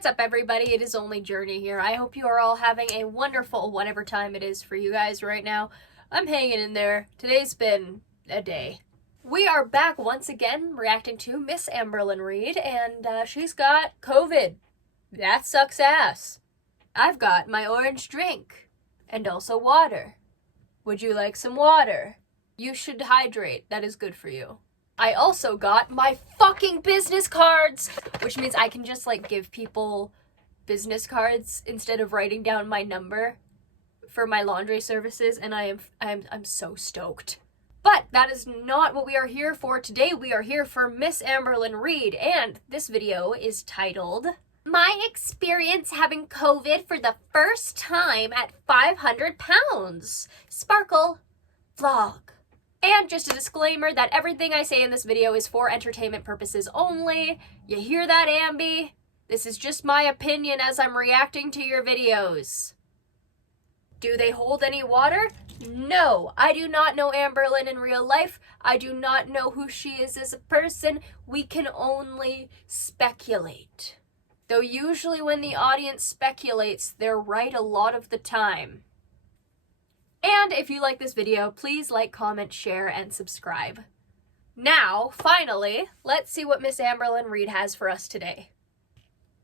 What's up, everybody? It is only Journey here. I hope you are all having a wonderful whatever time it is for you guys right now. I'm hanging in there. Today's been a day. We are back once again reacting to Miss Amberlynn Reid, and she's got COVID. That sucks ass. I've got my orange drink and also water. Would you like some water? You should hydrate. That is good for you. I also got my fucking business cards, which means I can just like give people business cards instead of writing down my number for my laundry services, and I'm so stoked. But that is not what we are here for today. We are here for Miss Amberlynn Reid, and this video is titled My Experience Having COVID for the First Time at 500 Pounds. Sparkle Vlog. And just a disclaimer that everything I say in this video is for entertainment purposes only. You hear that, Ambi? This is just my opinion as I'm reacting to your videos. Do they hold any water? No, I do not know Amberlynn in real life. I do not know who she is as a person. We can only speculate. Though usually when the audience speculates, they're right a lot of the time. And if you like this video, please like, comment, share, and subscribe. Now, finally, let's see what Miss Amberlynn Reid has for us today.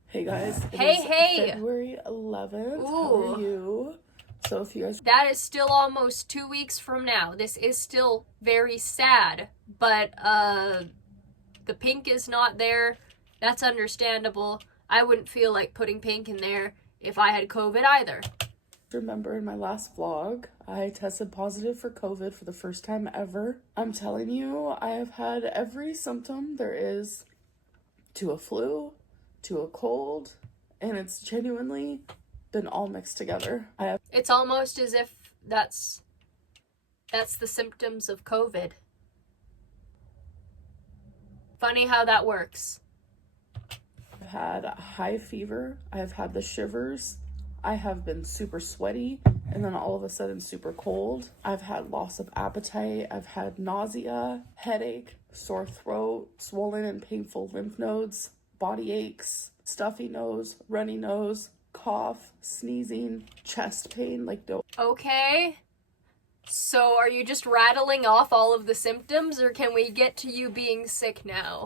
Hey guys. Hey! February 11th. Ooh. How are you? So if you guys... That is still almost 2 weeks from now. This is still very sad, but the pink is not there. That's understandable. I wouldn't feel like putting pink in there if I had COVID either. Remember in my last vlog, I tested positive for COVID for the first time ever. I'm telling you, I have had every symptom there is to a flu, to a cold, and it's genuinely been all mixed together. It's almost as if that's the symptoms of COVID. Funny how that works. I've had a high fever, I've had the shivers, I have been super sweaty, and then all of a sudden super cold. I've had loss of appetite, I've had nausea, headache, sore throat, swollen and painful lymph nodes, body aches, stuffy nose, runny nose, cough, sneezing, chest pain, like no. Okay. So are you just rattling off all of the symptoms, or can we get to you being sick now?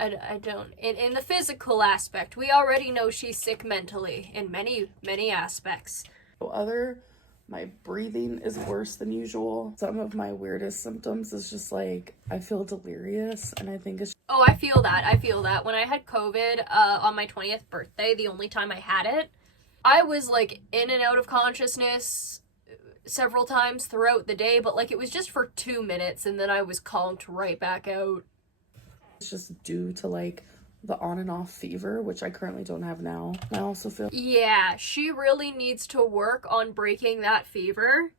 I don't. In the physical aspect, we already know she's sick mentally in many aspects. My breathing is worse than usual. Some of my weirdest symptoms is just like, I feel delirious, and I think it's... Oh, I feel that. When I had COVID on my 20th birthday, the only time I had it, I was like in and out of consciousness several times throughout the day, but like it was just for 2 minutes, and then I was conked right back out. It's just due to like the on and off fever, which I currently don't have now. I also feel... Yeah, she really needs to work on breaking that fever.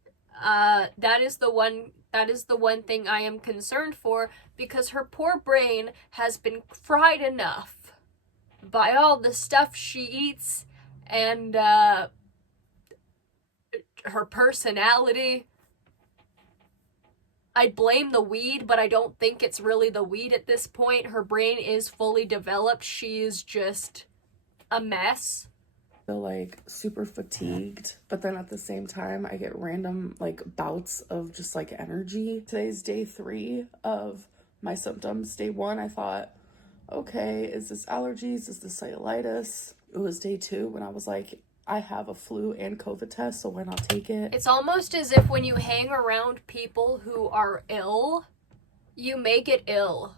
That is the one thing I am concerned for, because her poor brain has been fried enough by all the stuff she eats and her personality. I blame the weed, but I don't think it's really the weed at this point. Her brain is fully developed. She is just a mess. I feel like super fatigued, but then at the same time, I get random like bouts of just like energy. Today's day 3 of my symptoms. Day 1, I thought, okay, is this allergies? Is this cellulitis? It was day 2 when I was like, I have a flu and COVID test, so why not take it? It's almost as if when you hang around people who are ill, you make it ill.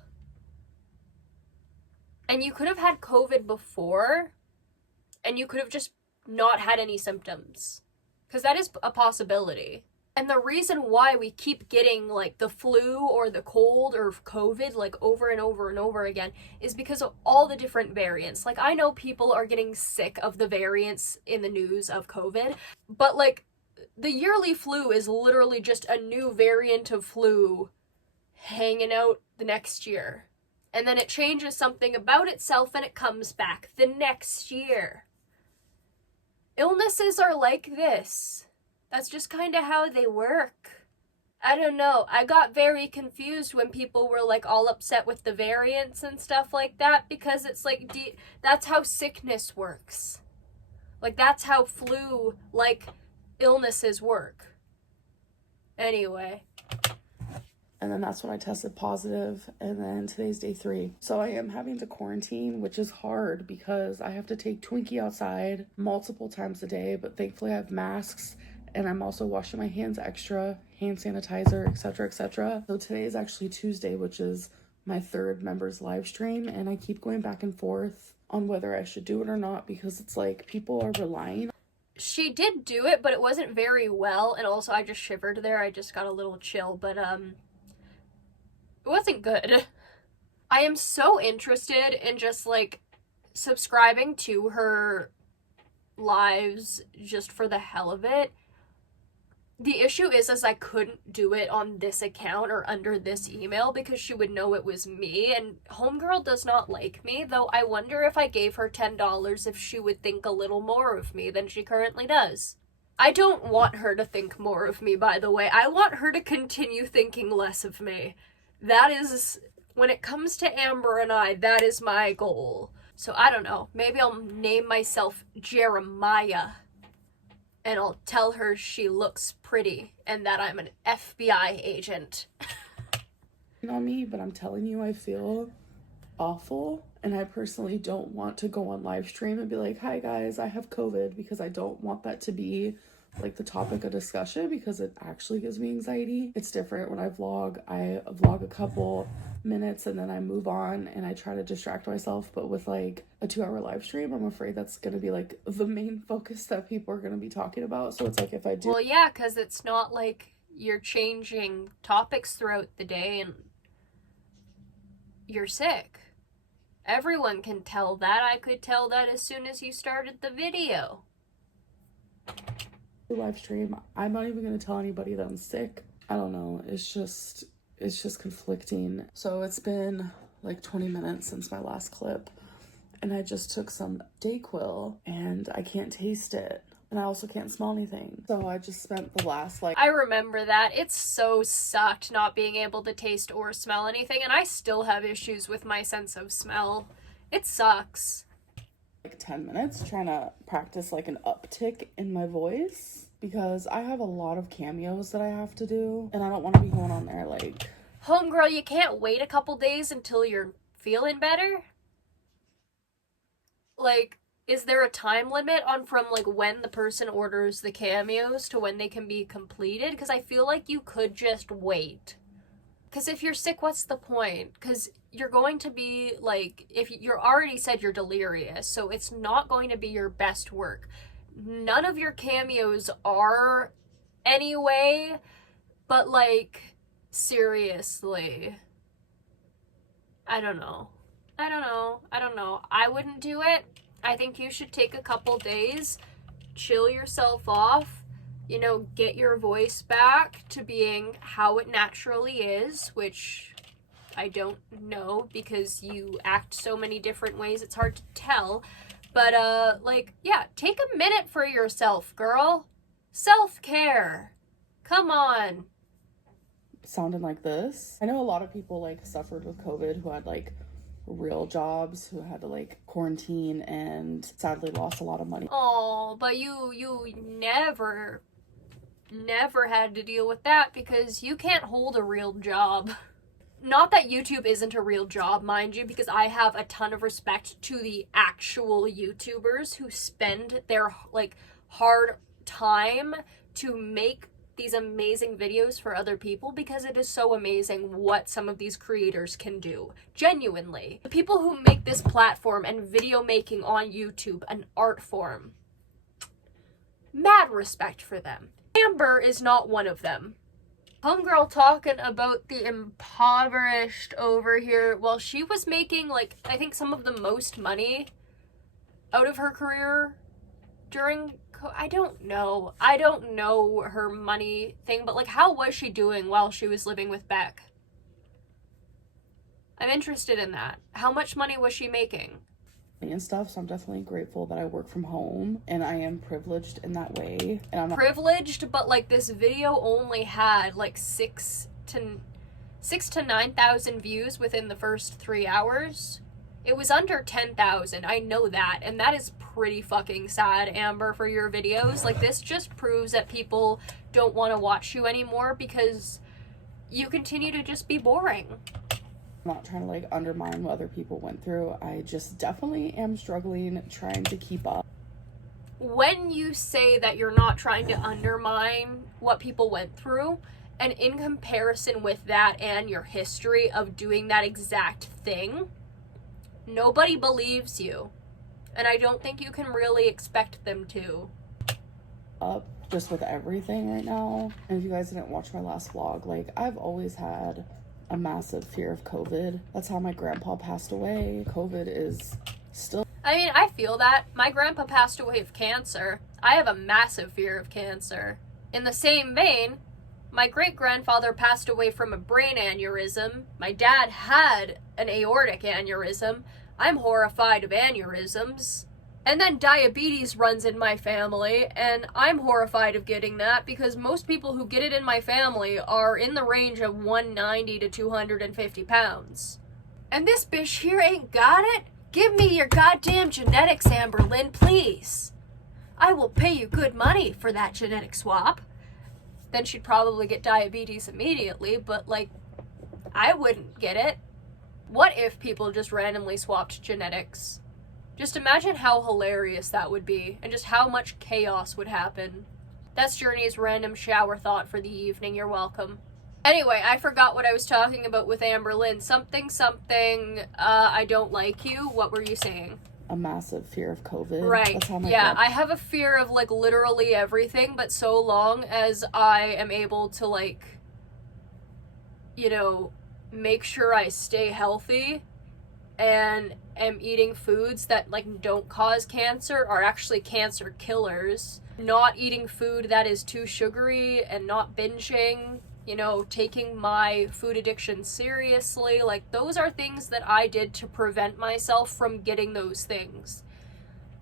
And you could have had COVID before, and you could have just not had any symptoms. Because that is a possibility. And the reason why we keep getting like the flu or the cold or COVID like over and over and over again is because of all the different variants. Like I know people are getting sick of the variants in the news of COVID, but like the yearly flu is literally just a new variant of flu hanging out the next year. And then it changes something about itself and it comes back the next year. Illnesses are like this. That's just kind of how they work. I don't know. I got very confused when people were like all upset with the variants and stuff like that, because it's like, that's how sickness works. Like, that's how flu, like, illnesses work. Anyway. And then that's when I tested positive, and then today's day 3. So I am having to quarantine, which is hard because I have to take Twinkie outside multiple times a day, but thankfully I have masks, and I'm also washing my hands extra, hand sanitizer, etc., etc. So today is actually Tuesday, which is my 3rd members live stream, and I keep going back and forth on whether I should do it or not, because it's like people are relying. She did do it, but it wasn't very well, and also I just shivered there. I just got a little chill, but it wasn't good. I am so interested in just, like, subscribing to her lives just for the hell of it. The issue is I couldn't do it on this account or under this email because she would know it was me, and homegirl does not like me, though I wonder if I gave her $10 if she would think a little more of me than she currently does. I don't want her to think more of me, by the way. I want her to continue thinking less of me. That is, when it comes to Amber and I, that is my goal. So I don't know, maybe I'll name myself Jeremiah, and I'll tell her she looks pretty and that I'm an FBI agent. On me, but I'm telling you, I feel awful, and I personally don't want to go on live stream and be like, hi guys, I have COVID, because I don't want that to be like the topic of discussion, because it actually gives me anxiety. It's different when I vlog a couple minutes and then I move on and I try to distract myself, but with like a 2-hour live stream, I'm afraid that's gonna be like the main focus that people are gonna be talking about. So it's like, if I do, well, yeah, because it's not like you're changing topics throughout the day and you're sick. Everyone can tell that. I could tell that as soon as you started the video. live stream, I'm not even gonna tell anybody that I'm sick. I don't know, it's just conflicting. So it's been like 20 minutes since my last clip, and I just took some Dayquil and I can't taste it, and I also can't smell anything. So I just spent the last I remember that. It's so sucked not being able to taste or smell anything, and I still have issues with my sense of smell. It sucks. 10 minutes trying to practice like an uptick in my voice, because I have a lot of cameos that I have to do, and I don't want to be going on there like, homegirl, you can't wait a couple days until you're feeling better? Like, is there a time limit on from like when the person orders the cameos to when they can be completed? Because I feel like you could just wait. Because if you're sick, what's the point? Because you're going to be like, if you're already said you're delirious, so it's not going to be your best work. None of your cameos are anyway, but like, seriously. I don't know. I wouldn't do it. I think you should take a couple days, chill yourself off, you know, get your voice back to being how it naturally is, which I don't know because you act so many different ways, it's hard to tell. But, like, yeah, take a minute for yourself, girl. Self-care. Come on. Sounding like this. I know a lot of people like suffered with COVID who had like real jobs, who had to like quarantine and sadly lost a lot of money. Oh, but you never had to deal with that because you can't hold a real job. Not that YouTube isn't a real job, mind you, because I have a ton of respect to the actual YouTubers who spend their like hard time to make these amazing videos for other people, because it is so amazing what some of these creators can do. Genuinely. The people who make this platform and video making on YouTube an art form. Mad respect for them. Amber is not one of them. Homegirl talking about the impoverished over here. Well, she was making, like, I think some of the most money out of her career during, I don't know her money thing, but, like, how was she doing while she was living with Beck? I'm interested in that. How much money was she making? and stuff, so I'm definitely grateful that I work from home and I am privileged in that way. And I'm not privileged, but like this video only had like 6 to 9,000 views within the first 3 hours. It was under 10,000. I know that, and that is pretty fucking sad, Amber, for your videos. Like, this just proves that people don't want to watch you anymore because you continue to just be boring. I'm not trying to like undermine what other people went through. I just definitely am struggling trying to keep up. When you say that you're not trying to undermine what people went through, and in comparison with that and your history of doing that exact thing, nobody believes you. And I don't think you can really expect them to. Up just with everything right now. And if you guys didn't watch my last vlog, like, I've always had a massive fear of COVID. That's how my grandpa passed away. COVID is still... I mean, I feel that. My grandpa passed away of cancer. I have a massive fear of cancer. In the same vein, my great-grandfather passed away from a brain aneurysm. My dad had an aortic aneurysm. I'm horrified of aneurysms. And then diabetes runs in my family, and I'm horrified of getting that because most people who get it in my family are in the range of 190 to 250 pounds. And this bitch here ain't got it? Give me your goddamn genetics, Amberlynn, please. I will pay you good money for that genetic swap. Then she'd probably get diabetes immediately, but, like, I wouldn't get it. What if people just randomly swapped genetics? Just imagine how hilarious that would be, and just how much chaos would happen. That's Journey's random shower thought for the evening. You're welcome. Anyway, I forgot what I was talking about with Amberlynn. Something, I don't like you. What were you saying? A massive fear of COVID. Right. That's how my yeah, I have a fear of, like, literally everything, but so long as I am able to, like, you know, make sure I stay healthy and am eating foods that, like, don't cause cancer, are actually cancer killers. Not eating food that is too sugary and not binging, you know, taking my food addiction seriously. Like, those are things that I did to prevent myself from getting those things.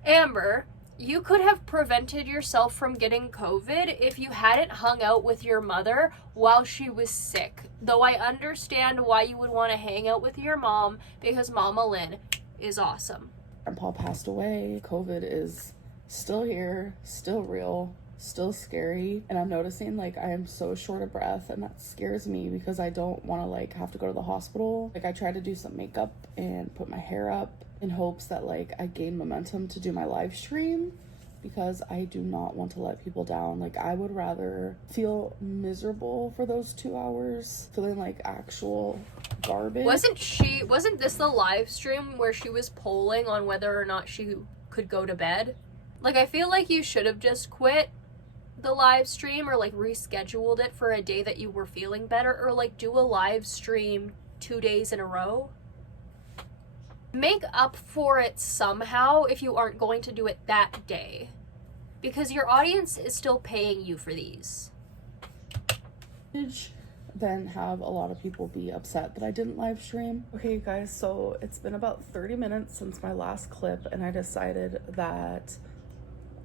Amber, you could have prevented yourself from getting COVID if you hadn't hung out with your mother while she was sick. Though I understand why you would want to hang out with your mom, because Mama Lynn is awesome. Grandpa passed away. COVID is still here, still real, still scary. And I'm noticing, like, I am so short of breath, and that scares me because I don't want to, like, have to go to the hospital. Like, I tried to do some makeup and put my hair up in hopes that, like, I gain momentum to do my live stream, because I do not want to let people down. Like, I would rather feel miserable for those 2 hours, feeling like actual garbage. Wasn't this the live stream where she was polling on whether or not she could go to bed? Like, I feel like you should have just quit the live stream, or, like, rescheduled it for a day that you were feeling better, or, like, do a live stream 2 days in a row. Make up for it somehow if you aren't going to do it that day, because your audience is still paying you for these. Then have a lot of people be upset that I didn't live stream. Okay, guys, so it's been about 30 minutes since my last clip, and I decided that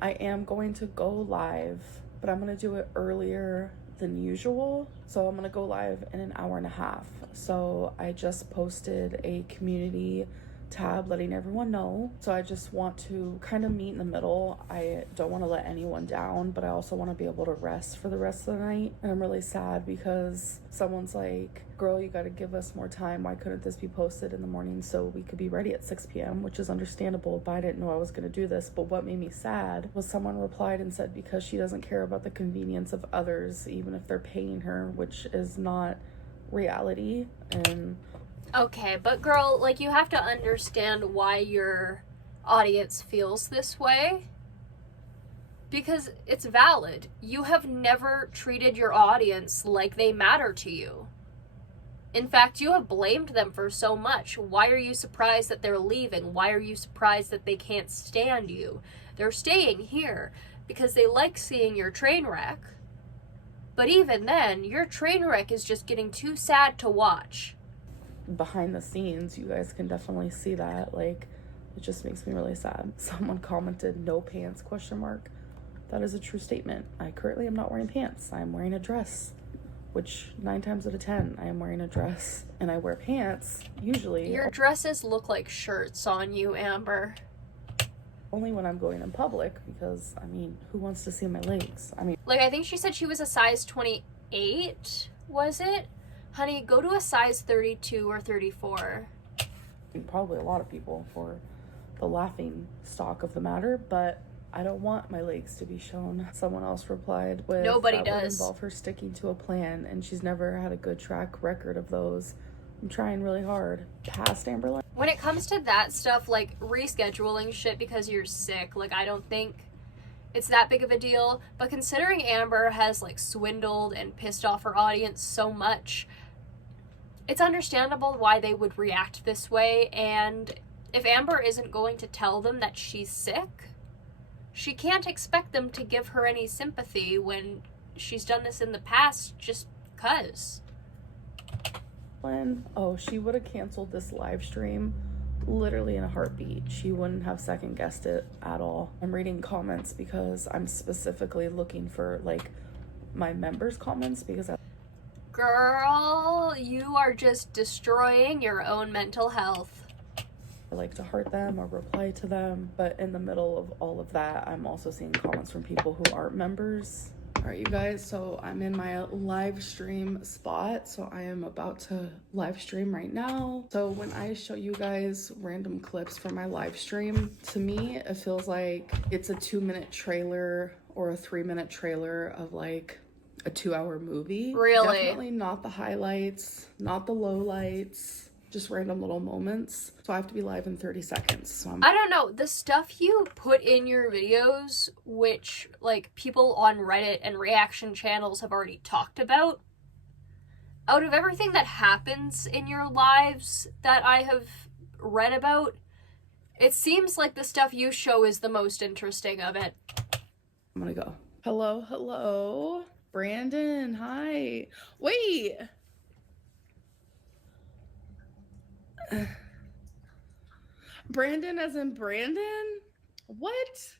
I am going to go live, but I'm going to do it earlier than usual. So I'm going to go live in an hour and a half. So I just posted a community tab letting everyone know. So I just want to kind of meet in the middle. I don't want to let anyone down, but I also want to be able to rest for the rest of the night. And I'm really sad because someone's like, girl, you got to give us more time. Why couldn't this be posted in the morning so we could be ready at 6 p.m., which is understandable, but I didn't know I was going to do this. But what made me sad was someone replied and said because she doesn't care about the convenience of others, even if they're paying her, which is not reality. And okay, but girl, like, you have to understand why your audience feels this way, because it's valid. You have never treated your audience like they matter to you. In fact, you have blamed them for so much. Why are you surprised that they're leaving? Why are you surprised that they can't stand you? They're staying here because they like seeing your train wreck. But even then, your train wreck is just getting too sad to watch. Behind the scenes, you guys can definitely see that. Like, It just makes me really sad. Someone commented, no pants, question mark. That is a true statement. I currently am not wearing pants. I am wearing a dress, which 9 times out of 10, I am wearing a dress. And I wear pants, usually. Your dresses look like shirts on you, Amber. Only when I'm going in public, because, I mean, who wants to see my legs? I mean... Like, I think she said she was a size 28, was it? Honey, go to a size 32 or 34. Probably a lot of people for the laughing stock of the matter, but I don't want my legs to be shown. Someone else replied with, nobody that does. would involve her sticking to a plan, and she's never had a good track record of those. I'm trying really hard. Past Amberlynn. When it comes to that stuff, like rescheduling shit because you're sick, like I don't think it's that big of a deal. But considering Amber has like swindled and pissed off her audience so much, it's understandable why they would react this way. And if Amber isn't going to tell them that she's sick, she can't expect them to give her any sympathy when she's done this in the past just 'cause. Oh, she would have canceled this live stream literally in a heartbeat. She wouldn't have second guessed it at all. I'm reading comments because I'm specifically looking for like my members' comments because Girl, you are just destroying your own mental health. I like to heart them or reply to them, but in the middle of all of that, I'm also seeing comments from people who aren't members. All right, you guys, so I'm in my live stream spot, so I am about to live stream right now. So when I show you guys random clips from my live stream, to me, it feels like it's a 2-minute trailer or a 3-minute trailer of like a 2-hour movie. Really? Definitely not the highlights, not the lowlights, just random little moments. So I have to be live in 30 seconds. So I don't know, the stuff you put in your videos, which like people on Reddit and reaction channels have already talked about, out of everything that happens in your lives that I have read about, it seems like the stuff you show is the most interesting of it. I'm gonna go. Hello. Brandon, hi. Wait. Brandon as in Brandon? What?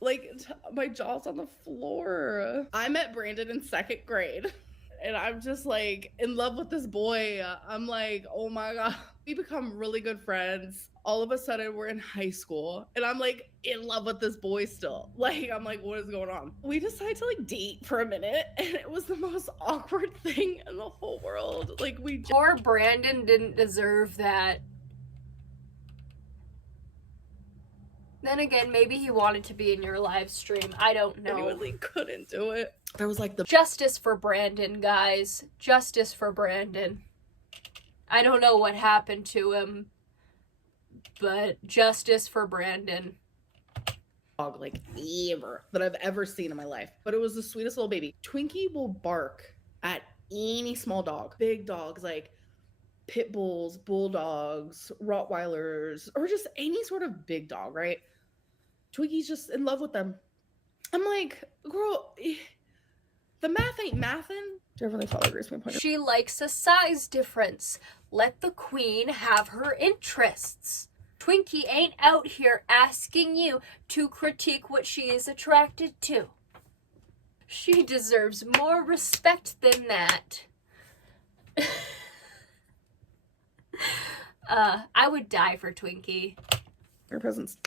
Like, my jaw's on the floor. I met Brandon in 2nd grade. And I'm just like in love with this boy. I'm like, oh my God. We become really good friends. All of a sudden we're in high school and I'm like in love with this boy still. Like, I'm like, what is going on? We decided to like date for a minute and it was the most awkward thing in the whole world. Like Poor Brandon didn't deserve that. Then again, maybe he wanted to be in your live stream. I don't know. Genuinely couldn't do it. There was like the justice for Brandon, guys. Justice for Brandon. I don't know what happened to him, but justice for Brandon. Dog like ever that I've ever seen in my life. But it was the sweetest little baby. Twinkie will bark at any small dog. Big dogs like pit bulls, bulldogs, Rottweilers, or just any sort of big dog, right? Twinkie's just in love with them. I'm like, girl, the math ain't mathin'. Definitely follow Grace my point. She likes a size difference. Let the queen have her interests. Twinkie ain't out here asking you to critique what she is attracted to. She deserves more respect than that. I would die for Twinkie. Your presence.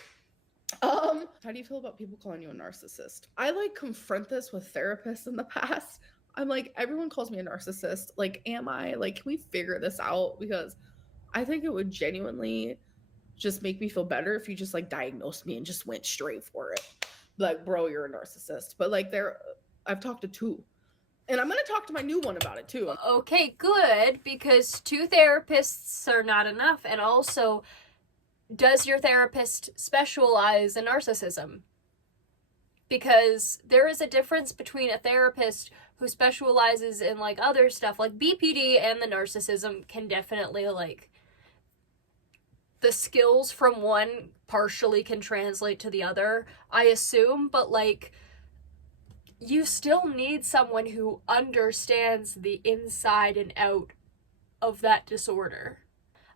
How do you feel about people calling you a narcissist? I like confront this with therapists in the past. I'm like, everyone calls me a narcissist. Like, am I? Like, can we figure this out? Because I think it would genuinely just make me feel better if you just like diagnosed me and just went straight for it. Like, bro, you're a narcissist. But like, I've talked to 2. And I'm going to talk to my new one about it too. Okay, good, because 2 therapists are not enough. And also, does your therapist specialize in narcissism? Because there is a difference between a therapist who specializes in like other stuff, like BPD, and the narcissism can definitely like, the skills from one partially can translate to the other, I assume, but like, you still need someone who understands the inside and out of that disorder.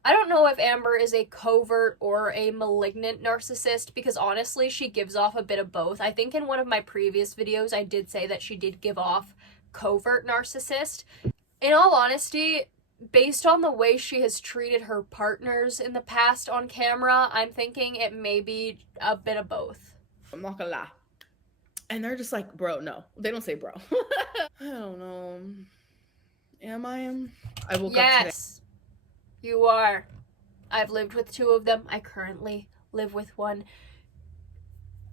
I don't know if Amber is a covert or a malignant narcissist, because honestly, she gives off a bit of both. I think in one of my previous videos, I did say that she did give off covert narcissist. In all honesty, based on the way she has treated her partners in the past on camera, I'm thinking it may be a bit of both. I'm not gonna lie. And they're just like, bro, no. They don't say bro. I don't know. Am I? I woke up today. Yes, you are. I've lived with 2 of them. I currently live with 1.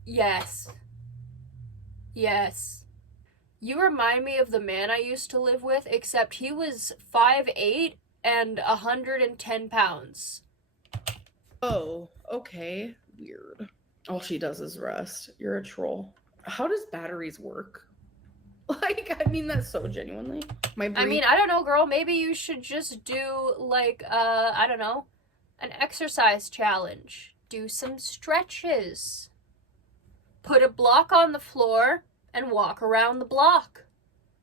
Yes. Yes. You remind me of the man I used to live with, except he was 5'8" and 110 pounds. Oh, okay. Weird. All she does is rest. You're a troll. How does batteries work? Like, I mean that so genuinely. I mean, I don't know, girl. Maybe you should just do, like, I don't know, an exercise challenge. Do some stretches. Put a block on the floor and walk around the block.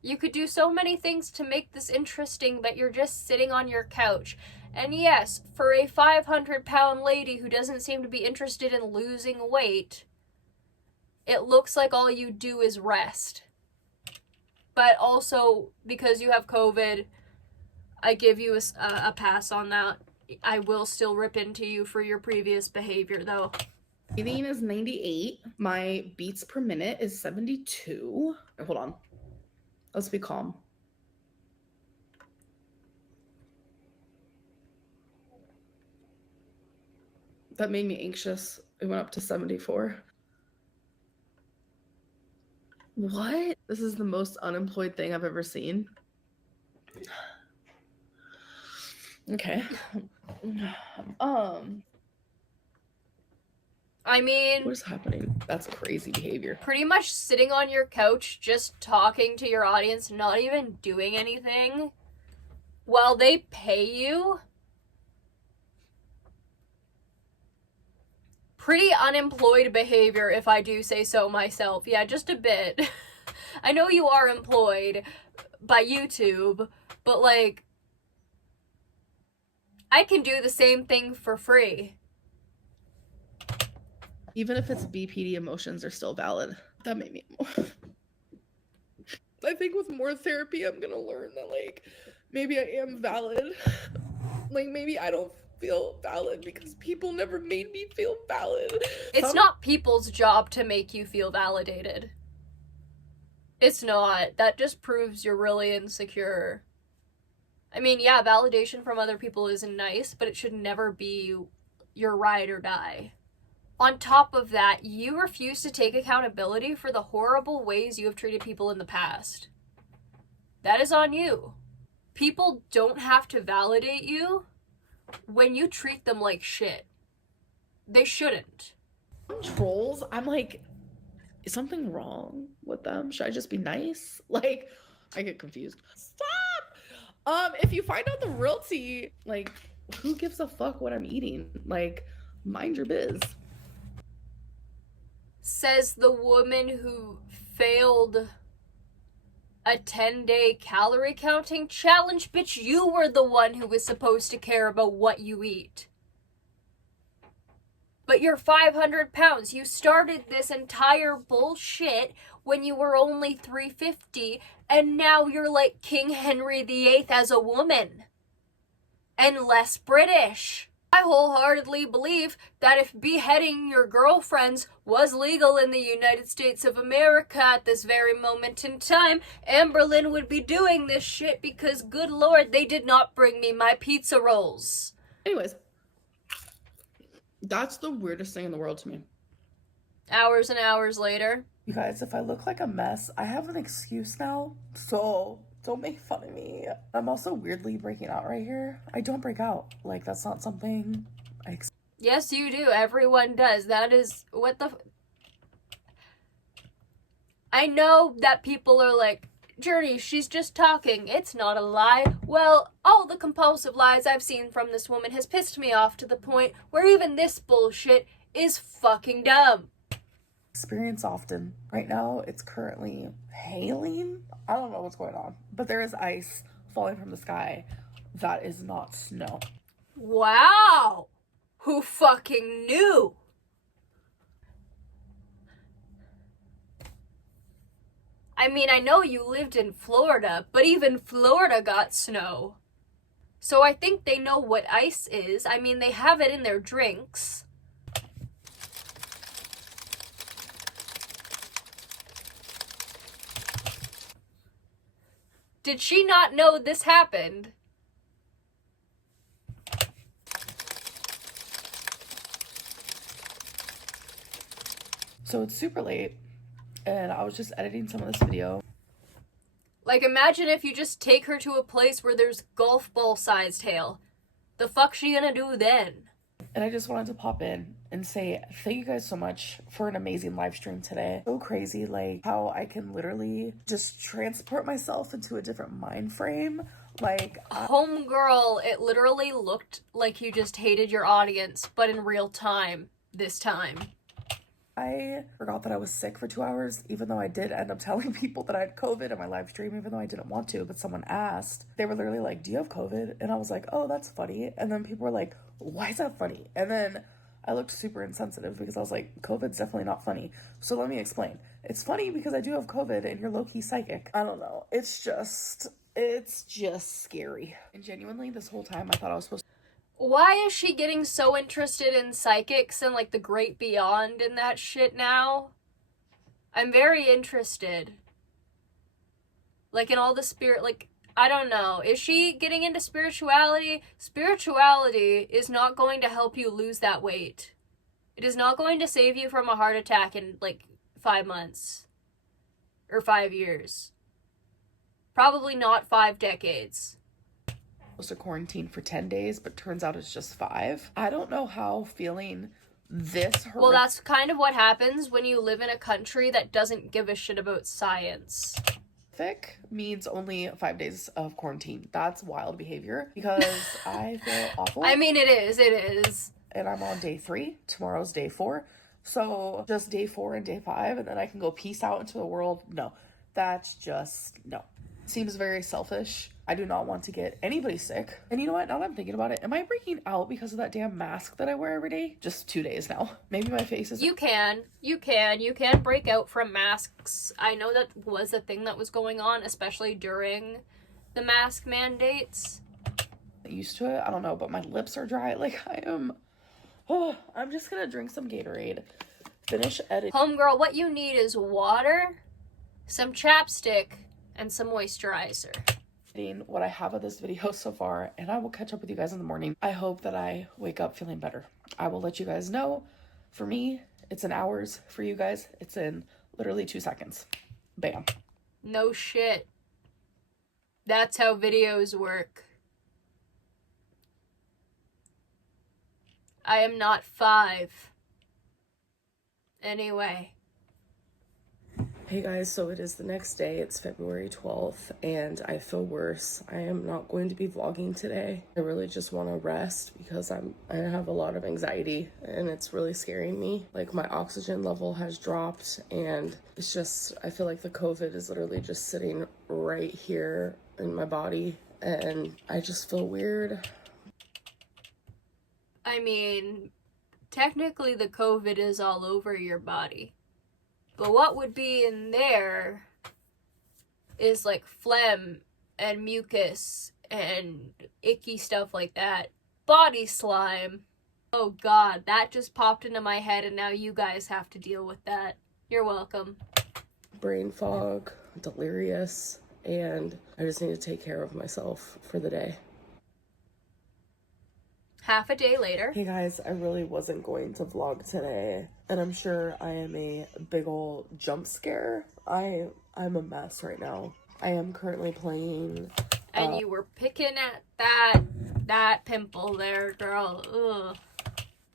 You could do so many things to make this interesting, but you're just sitting on your couch. And yes, for a 500-pound lady who doesn't seem to be interested in losing weight, it looks like all you do is rest. But also, because you have COVID, I give you a pass on that. I will still rip into you for your previous behavior, though. Breathing is 98. My beats per minute is 72. Hold on. Let's be calm. That made me anxious. It went up to 74. What? This is the most unemployed thing I've ever seen. Okay. I mean, what is happening? That's crazy behavior. Pretty much sitting on your couch, just talking to your audience, not even doing anything, while they pay you. Pretty unemployed behavior, if I do say so myself. Yeah, just a bit. I know you are employed by YouTube, but like, I can do the same thing for free. Even if it's BPD, emotions are still valid. That made me... I think with more therapy, I'm gonna learn that, like, maybe I am valid. Like, maybe I don't feel valid because people never made me feel valid. It's not people's job to make you feel validated. It's not. That just proves you're really insecure. I mean, yeah, validation from other people is nice, but it should never be your ride or die. On top of that, you refuse to take accountability for the horrible ways you have treated people in the past. That is on you. People don't have to validate you when you treat them like shit. They shouldn't. Trolls, I'm like, is something wrong with them? Should I just be nice? Like, I get confused. Stop! If you find out the real tea, like, who gives a fuck what I'm eating? Like, mind your biz. Says the woman who failed a 10-day calorie counting challenge. Bitch, you were the one who was supposed to care about what you eat. But you're 500 pounds. You started this entire bullshit when you were only 350, and now you're like King Henry VIII as a woman. And less British. I wholeheartedly believe that if beheading your girlfriends was legal in the United States of America at this very moment in time, Amberlynn would be doing this shit because, good lord, they did not bring me my pizza rolls. Anyways, that's the weirdest thing in the world to me. Hours and hours later. You guys, if I look like a mess, I have an excuse now, so don't make fun of me. I'm also weirdly breaking out right here. I don't break out. Like, that's not something I Yes, you do. Everyone does. That is what the... I know that people are like, Journey, she's just talking. It's not a lie. Well, all the compulsive lies I've seen from this woman has pissed me off to the point where even this bullshit is fucking dumb. Experience often. Right now, it's currently hailing. I don't know what's going on, but there is ice falling from the sky. That is not snow. Wow! Who fucking knew? I mean, I know you lived in Florida, but even Florida got snow. So I think they know what ice is. I mean, they have it in their drinks. Did she not know this happened? So it's super late, and I was just editing some of this video. Like, imagine if you just take her to a place where there's golf ball sized hail. The fuck's she gonna do then? And I just wanted to pop in and say thank you guys so much for an amazing live stream today. So crazy, like how I can literally just transport myself into a different mind frame. Like, Homegirl, it literally looked like you just hated your audience, but in real time this time. I forgot that I was sick for 2 hours, even though I did end up telling people that I had COVID in my live stream, even though I didn't want to, but someone asked. They were literally like, do you have COVID? And I was like, oh, that's funny. And then people were like, why is that funny? And then I looked super insensitive because I was like, COVID's definitely not funny. So let me explain. It's funny because I do have COVID and you're low-key psychic. I don't know. It's just scary. And genuinely, this whole time I thought I was supposed to. Why is she getting so interested in psychics and, like, the great beyond and that shit now? I'm very interested. Like, in all the spirit, like, I don't know. Is she getting into spirituality? Spirituality is not going to help you lose that weight. It is not going to save you from a heart attack in, like, 5 months. Or 5 years. Probably not 5 decades. To quarantine for 10 days, but turns out it's just 5. I don't know how feeling this Well, that's kind of what happens when you live in a country that doesn't give a shit about science. Means only 5 days of quarantine. That's wild behavior because I feel awful. I mean, it is. And I'm on day 3. Tomorrow's day 4. So just day 4 and day 5, and then I can go peace out into the world. No, that's just, no. Seems very selfish. I do not want to get anybody sick. And you know what? Now that I'm thinking about it, am I breaking out because of that damn mask that I wear every day? Just 2 days now. Maybe my face is... You can break out from masks. I know that was a thing that was going on, especially during the mask mandates. Used to it. I don't know, but my lips are dry. Like, I'm just gonna drink some Gatorade. Finish editing. Homegirl, what you need is water, some chapstick, and some moisturizer. What I have of this video so far, and I will catch up with you guys in the morning. I hope that I wake up feeling better. I will let you guys know. For me, it's in hours. For you guys, it's in literally 2 seconds. Bam. No shit. That's how videos work. I am not 5. Anyway. Hey guys, so it is the next day. It's February 12th, and I feel worse. I am not going to be vlogging today. I really just want to rest because I have a lot of anxiety, and it's really scaring me. Like, my oxygen level has dropped, and it's just, I feel like the COVID is literally just sitting right here in my body, and I just feel weird. I mean, technically the COVID is all over your body. But what would be in there is like phlegm and mucus and icky stuff like that. Body slime. Oh god, that just popped into my head and now you guys have to deal with that. You're welcome. Brain fog, delirious, and I just need to take care of myself for the day. Half a day later. Hey guys, I really wasn't going to vlog today, and I'm sure I am a big ol' jump scare. I'm a mess right now. I am currently playing... And you were picking at that pimple there, girl.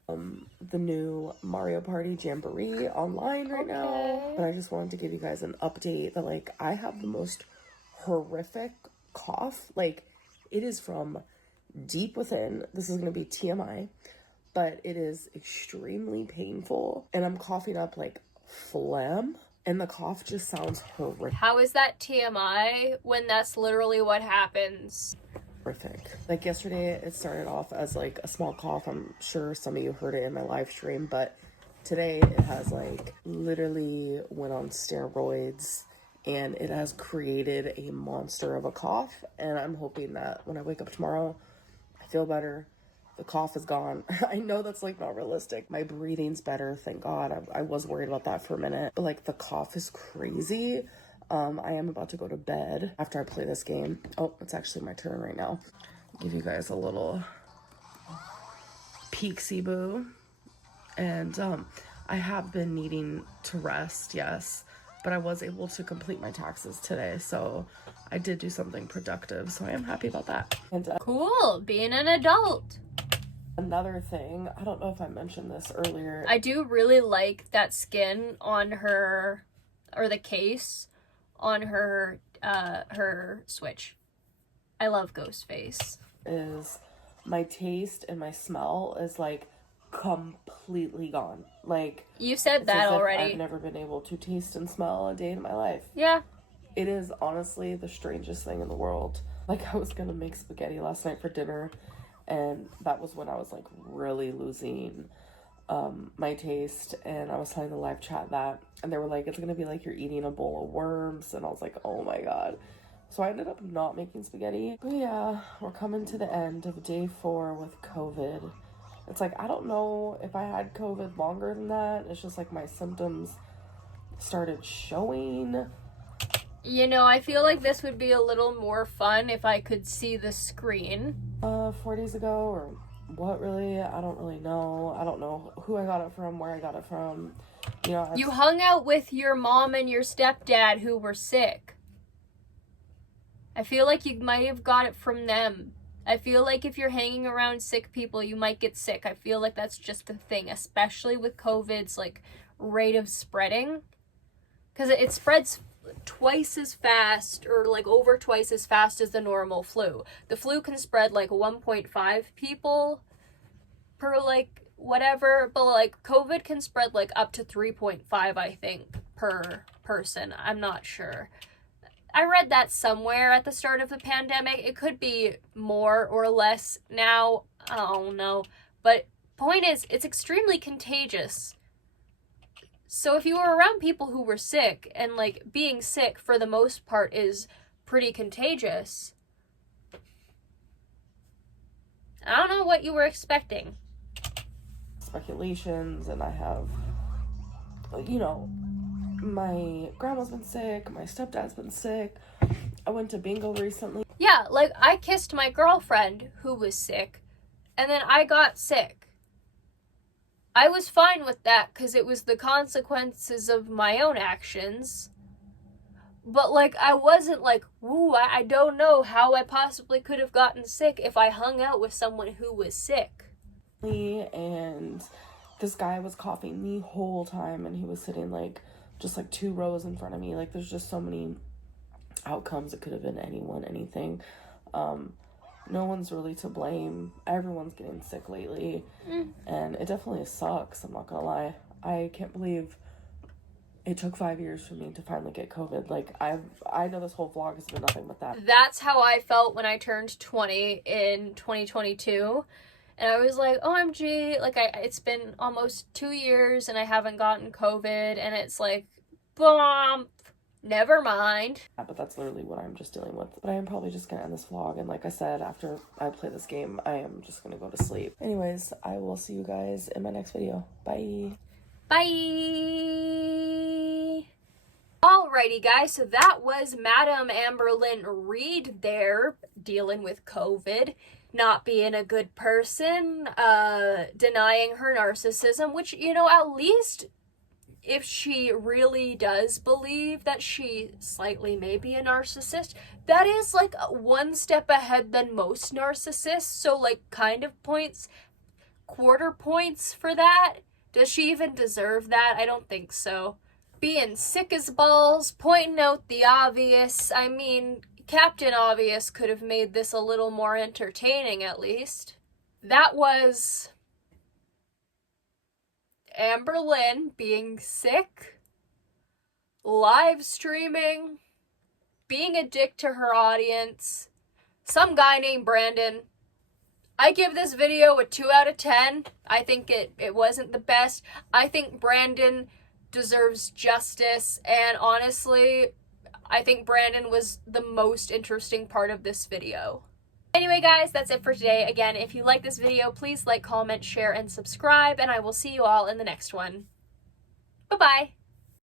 Ugh. The new Mario Party Jamboree online right now. But I just wanted to give you guys an update that, like, I have the most horrific cough. Like, it is from deep within. This is going to be TMI, but it is extremely painful, and I'm coughing up like phlegm, and the cough just sounds horrific. How is that TMI when that's literally what happens? Horrific. Like yesterday, it started off as like a small cough. I'm sure some of you heard it in my live stream, but today it has like literally went on steroids and it has created a monster of a cough. And I'm hoping that when I wake up tomorrow, I feel better. The cough is gone. I know that's like not realistic. My breathing's better, thank God. I was worried about that for a minute, but like the cough is crazy. I am about to go to bed after I play this game. Oh, it's actually my turn right now. Give you guys a little peek-see-boo. And I have been needing to rest, yes, but I was able to complete my taxes today, so I did do something productive, so I am happy about that. And Cool, being an adult. another thing, I don't know if I mentioned this earlier. I do really like that skin on her, or the case on her Switch. I love Ghostface. Is my taste and my smell is like completely gone. Like, You said that already. I've never been able to taste and smell a day in my life. Yeah. It is honestly the strangest thing in the world. Like, I was gonna make spaghetti last night for dinner, and that was when I was like really losing my taste, and I was telling the live chat that, and they were like, it's gonna be like you're eating a bowl of worms, and I was like, oh my God. So I ended up not making spaghetti. But yeah, we're coming to the end of day 4 with COVID. It's like, I don't know if I had COVID longer than that. It's just like my symptoms started showing. You know, I feel like this would be a little more fun if I could see the screen. 4 days ago, or what really? I don't really know. I don't know who I got it from, where I got it from. You know, You hung out with your mom and your stepdad who were sick. I feel like you might have got it from them. I feel like if you're hanging around sick people, you might get sick. I feel like that's just the thing, especially with COVID's like rate of spreading. Because it spreads twice as fast, or like over twice as fast as the normal flu. The flu can spread like 1.5 people per like whatever, but like COVID can spread like up to 3.5, I think, per person. I'm not sure. I read that somewhere at the start of the pandemic. It could be more or less now. I don't know. But point is, it's extremely contagious. So if you were around people who were sick, and like being sick for the most part is pretty contagious, I don't know what you were expecting. Speculations, and I have, you know, my grandma's been sick, my stepdad's been sick. I went to bingo recently. Yeah, like I kissed my girlfriend who was sick, and then I got sick. I was fine with that because it was the consequences of my own actions. But like, I wasn't like, ooh, I don't know how I possibly could have gotten sick if I hung out with someone who was sick. And this guy was coughing the whole time, and he was sitting like just like 2 rows in front of me. Like, there's just so many outcomes. It could have been anyone, anything. No one's really to blame. Everyone's getting sick lately, and it definitely sucks. I'm not gonna lie. I can't believe it took 5 years for me to finally get COVID. Like, I know this whole vlog has been nothing but that. That's how I felt when I turned 20 in 2022. And I was like, OMG, like, it's been almost 2 years and I haven't gotten COVID. And it's like, boom, never mind. But that's literally what I'm just dealing with. But I am probably just going to end this vlog. And like I said, after I play this game, I am just going to go to sleep. Anyways, I will see you guys in my next video. Bye. Bye. Alrighty, guys, so that was Madam Amberlynn Reed there, dealing with COVID, not being a good person, denying her narcissism, which, you know, at least if she really does believe that she slightly may be a narcissist, that is like one step ahead than most narcissists, so like kind of points, quarter points for that. Does she even deserve that? I don't think so. Being sick as balls, pointing out the obvious. I mean, Captain Obvious could have made this a little more entertaining at least. That was Amberlynn being sick, live streaming, being a dick to her audience, some guy named Brandon. I give this video a 2 out of 10. I think it wasn't the best. I think Brandon deserves justice, and honestly, I think Brandon was the most interesting part of this video. Anyway, guys, that's it for today. Again, if you like this video, please like, comment, share, and subscribe, and I will see you all in the next one. Bye-bye!